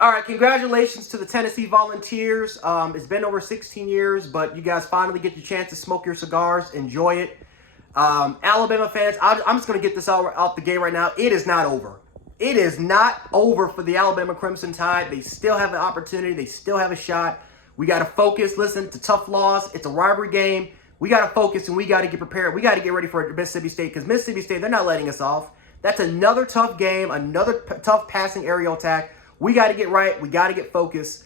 All right, congratulations to the Tennessee Volunteers. It's been over 16 years, but you guys finally get your chance to smoke your cigars. Enjoy it. Alabama fans, I'm just going to get this out the gate right now. It is not over. It is not over for the Alabama Crimson Tide. They still have an opportunity. They still have a shot. We got to focus. Listen, it's a tough loss. It's a rivalry game. We got to focus, and we got to get prepared. We got to get ready for Mississippi State, because Mississippi State, they're not letting us off. That's another tough game, another tough passing aerial attack. We got to get right. We got to get focused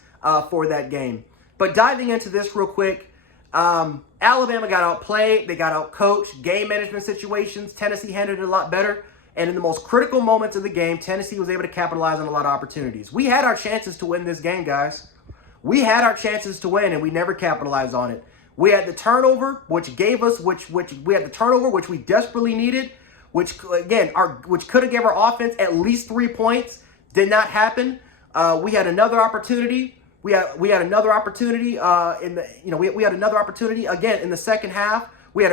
for that game. But diving into this real quick, Alabama got outplayed. They got outcoached. Game management situations, Tennessee handled it a lot better. And in the most critical moments of the game, Tennessee was able to capitalize on a lot of opportunities. We had our chances to win this game, guys. We had our chances to win, and we never capitalized on it. We had the turnover, which we had the turnover, which we desperately needed, which could have given our offense at least 3 points. Did not happen. We had another opportunity. We had another opportunity we had another opportunity again in the second half. We had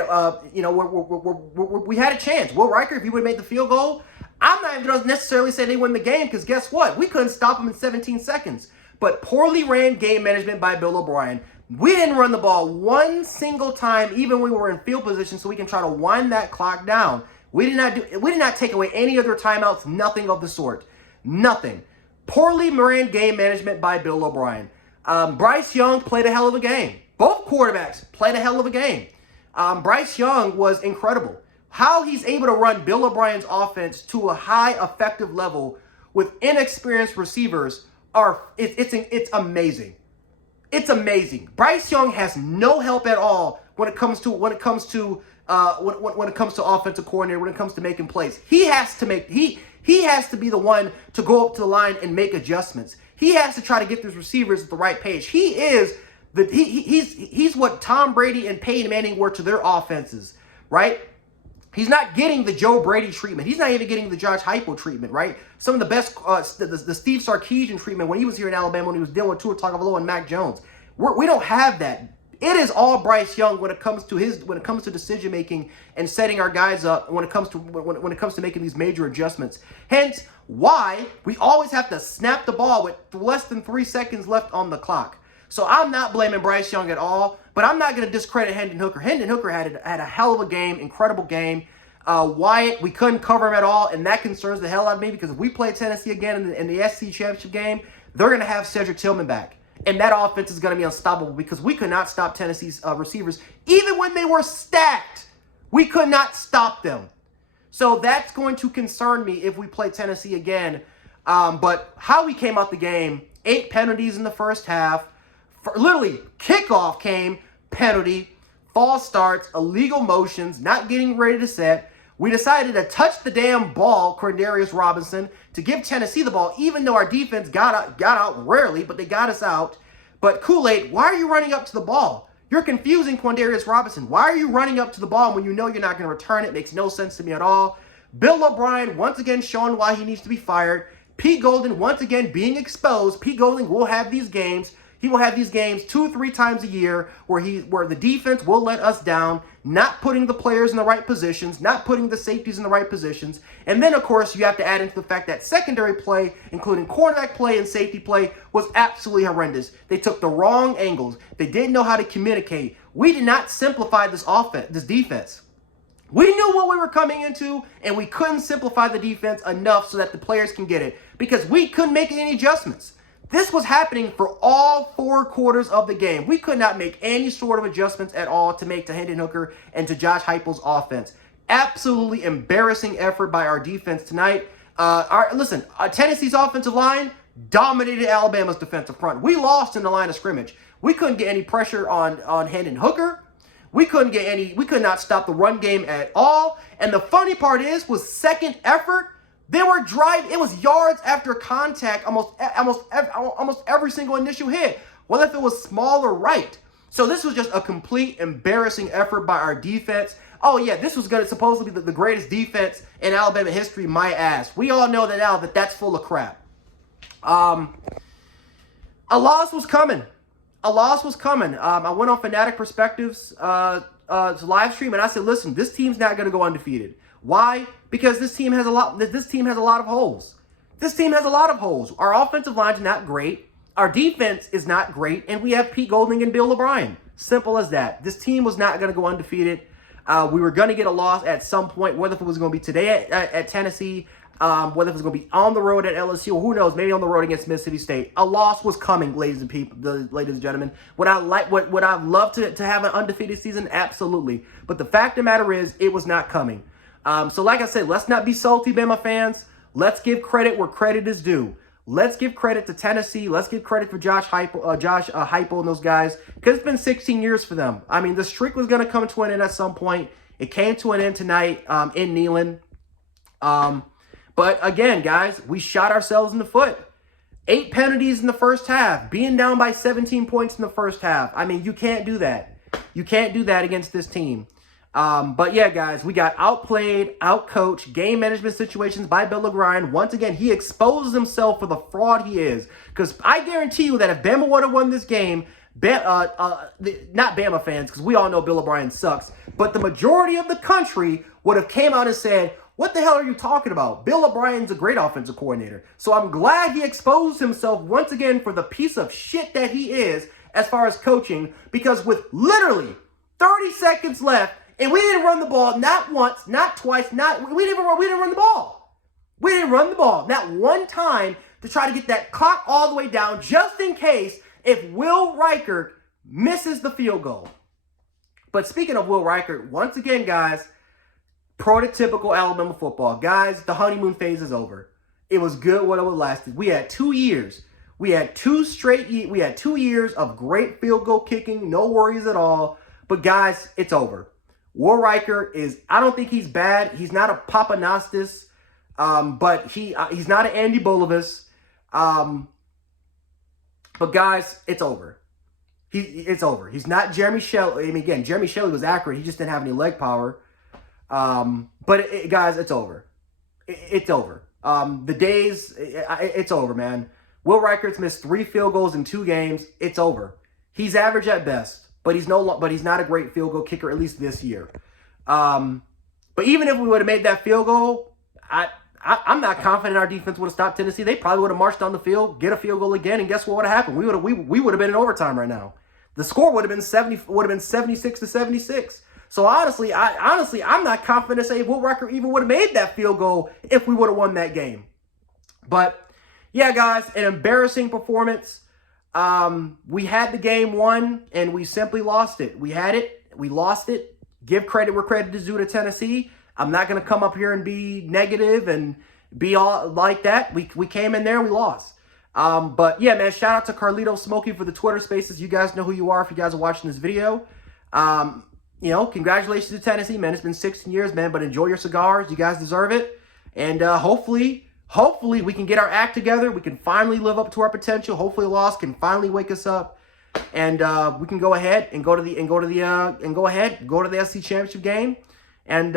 we had a chance. Will Riker, if he would have made the field goal, I'm not even going to necessarily say they win the game, because guess what? We couldn't stop them in 17 seconds. But poorly ran game management by Bill O'Brien. We didn't run the ball one single time, even when we were in field position, so we can try to wind that clock down. We did not take away any other timeouts. Nothing of the sort. Nothing. Poorly ran game management by Bill O'Brien. Bryce Young played a hell of a game. Both quarterbacks played a hell of a game. Bryce Young was incredible. How he's able to run Bill O'Brien's offense to a high effective level with inexperienced receivers it's amazing. It's amazing. Bryce Young has no help at all when it comes to offensive coordinator, when it comes to making plays. He has to be the one to go up to the line and make adjustments. He has to try to get these receivers at the right page. He's what Tom Brady and Peyton Manning were to their offenses, right? He's not getting the Joe Brady treatment. He's not even getting the Josh Heupel treatment, right? Some of the best, the Steve Sarkisian treatment when he was here in Alabama, when he was dealing with Tua Tagovailoa and Mac Jones. We don't have that. It is all Bryce Young when it comes to decision making and setting our guys up. When it comes to making these major adjustments. Hence, why we always have to snap the ball with less than 3 seconds left on the clock. So I'm not blaming Bryce Young at all, but I'm not going to discredit Hendon Hooker. Hendon Hooker had a hell of a game, incredible game. Wyatt, we couldn't cover him at all, and that concerns the hell out of me, because if we play Tennessee again in the SC Championship game, they're going to have Cedric Tillman back. And that offense is going to be unstoppable, because we could not stop Tennessee's receivers. Even when they were stacked, we could not stop them. So that's going to concern me if we play Tennessee again. But how we came out the game, 8 penalties in the first half. Literally, kickoff came, penalty, false starts, illegal motions, not getting ready to set. We decided to touch the damn ball, Quindarius Robinson, to give Tennessee the ball, even though our defense got out rarely, but they got us out. But Kool-Aid, why are you running up to the ball? You're confusing Quindarius Robinson. Why are you running up to the ball when you know you're not going to return it? It makes no sense to me at all. Bill O'Brien, once again, showing why he needs to be fired. Pete Golden, once again, being exposed. Pete Golden will have these games. He will have these games 2 or 3 times a year where the defense will let us down, not putting the players in the right positions, not putting the safeties in the right positions. And then, of course, you have to add into the fact that secondary play, including quarterback play and safety play, was absolutely horrendous. They took the wrong angles. They didn't know how to communicate. We did not simplify this defense. We knew what we were coming into, and we couldn't simplify the defense enough so that the players can get it, because we couldn't make any adjustments. This was happening for all 4 quarters of the game. We could not make any sort of adjustments at all to make to Hendon Hooker and to Josh Heupel's offense. Absolutely embarrassing effort by our defense tonight. Tennessee's offensive line dominated Alabama's defensive front. We lost in the line of scrimmage. We couldn't get any pressure on Hendon Hooker. We could not stop the run game at all. And the funny part was second effort. They were driving. It was yards after contact, almost every single initial hit. Well, if it was small or right. So this was just a complete embarrassing effort by our defense. Oh yeah, this was supposed to be the greatest defense in Alabama history. My ass. We all know that now that's full of crap. A loss was coming. I went on Fanatic Perspectives live stream, and I said, listen, this team's not going to go undefeated. Why? Because this team has a lot of holes. This team has a lot of holes. Our offensive line is not great. Our defense is not great. And we have Pete Golding and Bill O'Brien. Simple as that. This team was not going to go undefeated. We were going to get a loss at some point, whether it was going to be today at Tennessee, whether it was going to be on the road at LSU, or who knows, maybe on the road against Mississippi State. A loss was coming, ladies and gentlemen. Would I love to have an undefeated season? Absolutely. But the fact of the matter is, it was not coming. So like I said, let's not be salty, Bama fans. Let's give credit where credit is due. Let's give credit to Tennessee. Let's give credit for Josh Heupel and those guys, because it's been 16 years for them. I mean, the streak was going to come to an end at some point. It came to an end tonight in Neyland. But again, guys, we shot ourselves in the foot. 8 penalties in the first half, being down by 17 points in the first half. I mean, you can't do that. You can't do that against this team. But yeah, guys, we got outplayed, outcoached, game management situations by Bill O'Brien. Once again, he exposes himself for the fraud he is. Because I guarantee you that if Bama would have won this game, not Bama fans, because we all know Bill O'Brien sucks, but the majority of the country would have came out and said, what the hell are you talking about? Bill O'Brien's a great offensive coordinator. So I'm glad he exposed himself once again for the piece of shit that he is as far as coaching, because with literally 30 seconds left, and we didn't run the ball, not once, not twice, we didn't run the ball. We didn't run the ball, not one time, to try to get that clock all the way down, just in case if Will Reichert misses the field goal. But speaking of Will Reichert, once again, guys, prototypical Alabama football. Guys, the honeymoon phase is over. It was good while it lasted. We had 2 years. We had 2 years of great field goal kicking, no worries at all. But guys, it's over. Will Reichert I don't think he's bad. He's not a Papanastis, but he's not an Andy Bolivis. But guys, it's over. It's over. He's not Jeremy Shelley. I mean, again, Jeremy Shelley was accurate. He just didn't have any leg power. But guys, it's over. It's over. It's over, man. Will Reichert's missed 3 field goals in 2 games. It's over. He's average at best. But he's not a great field goal kicker, at least this year. But even if we would have made that field goal, I'm not confident our defense would have stopped Tennessee. They probably would have marched on the field, get a field goal again, and guess what would have happened? We would have been in overtime right now. The score would have been 76-76. So honestly, I'm not confident to say Will Reichert even would have made that field goal if we would have won that game. But yeah, guys, an embarrassing performance. We had the game won, and we simply lost it. We had it. We lost it. Give credit where credit is due to Tennessee. I'm not going to come up here and be negative and be all like that. We came in there and we lost. But yeah, man, shout out to Carlito Smokey for the Twitter Spaces. You guys know who you are if you guys are watching this video. Congratulations to Tennessee, man. It's been 16 years, man, but enjoy your cigars. You guys deserve it. And hopefully we can get our act together. We can finally live up to our potential. Hopefully the loss can finally wake us up, and we can go ahead and go to the SEC championship game. And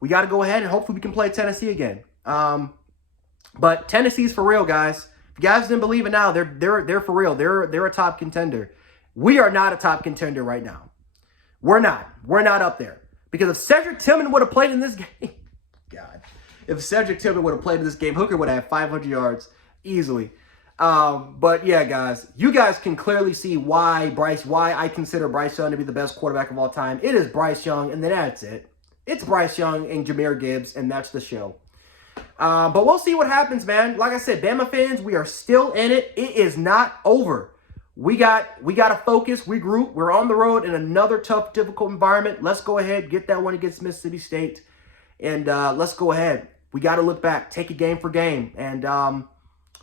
we got to go ahead and hopefully we can play Tennessee again. But Tennessee's for real, guys. If you guys didn't believe it now, they're for real. They're a top contender. We are not a top contender right now. We're not up there, because if Cedric Tillman would have played in this game, God. If Cedric Tillman would have played in this game, Hooker would have had 500 yards easily. But yeah, guys, you guys can clearly see why I consider Bryce Young to be the best quarterback of all time. It is Bryce Young, and then that's it. It's Bryce Young and Jahmyr Gibbs, and that's the show. But we'll see what happens, man. Like I said, Bama fans, we are still in it. It is not over. We got to focus, regroup. We're on the road in another tough, difficult environment. Let's go ahead, get that one against Mississippi State, and let's go ahead. We got to look back, take it game for game, and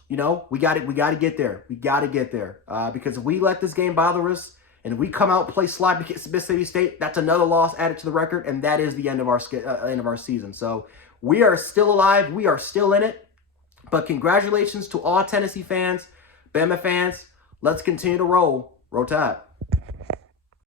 we got to get there. We got to get there because if we let this game bother us and if we come out and play sloppy against Mississippi State, that's another loss added to the record, and that is the end of our season. So we are still alive, we are still in it. But congratulations to all Tennessee fans, Bama fans. Let's continue to roll Tide.